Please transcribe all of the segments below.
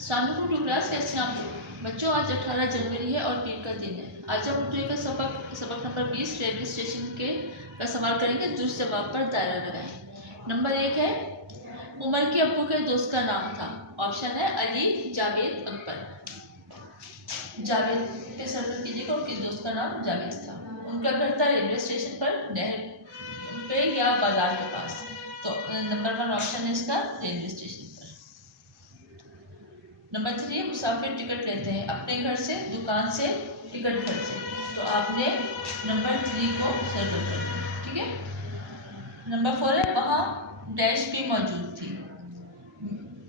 To class, कैसे आप बच्चों? आज 18 जनवरी है और पीर का दिन है। आज हम उर्दू का सबक नंबर 20 रेलवे स्टेशन के का सवाल करेंगे। दुरुस्त जवाब पर दायरा लगाएं। नंबर 1 है, उमर के अब्बू के दोस्त का नाम था। ऑप्शन है अली, जावेद, अकबर। जावेद पे सर्च कीजिएगा, उनके दोस्त का नाम जावेद था। उनका घर था रेलवे स्टेशन पर, नहर पे या बाजार के पास। तो नंबर 1 ऑप्शन है इसका, रेलवे स्टेशन पर। नंबर 3, मुसाफिर टिकट लेते हैं अपने घर से, दुकान से, टिकट घर से। तो आपने नंबर 3 को सर्कल कर दिया, ठीक है। नंबर 4 है, वहाँ डैश भी मौजूद थी।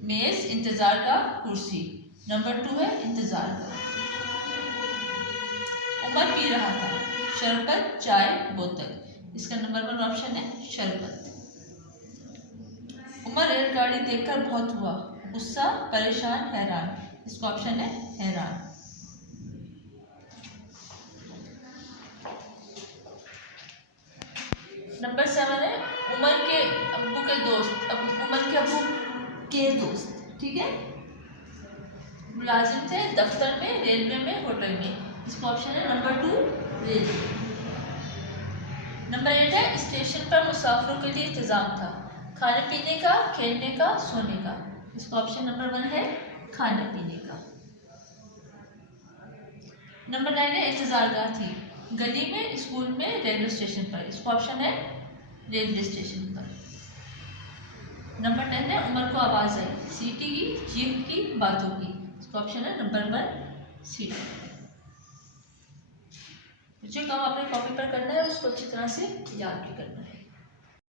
मेज, इंतजार का, कुर्सी। नंबर 2 है इंतजार का। उमर पी रहा था शरबत, चाय, बोतल। इसका नंबर 1 ऑप्शन है शरबत। उमर रेलगाड़ी देखकर बहुत हुआ, गुस्सा, परेशान, हैरान। इसका ऑप्शन है हैरान। नंबर 7 है, उमर के अब्बू के दोस्त, उमर के अब्बू के दोस्त, ठीक है, मुलाजिम थे दफ्तर में, रेलवे में, होटल में। इसका ऑप्शन है नंबर 2 रेलवे। नंबर 8 है, स्टेशन पर मुसाफिरों के लिए इंतजाम था, खाने पीने का, खेलने का, सोने का। इसका ऑप्शन नंबर 1 है खाने पीने का। नंबर 9 है, इंतजारगाह थी, गली में, स्कूल में, रेलवे स्टेशन पर। इसका ऑप्शन है रेलवे स्टेशन पर। नंबर 10 है, उमर को आवाज आई, सीटी की, चीख की, बातों की। इसका ऑप्शन है नंबर 1 सीटी। बच्चों काम अपने कॉपी पर करना है, उसको अच्छी तरह से याद भी करना है।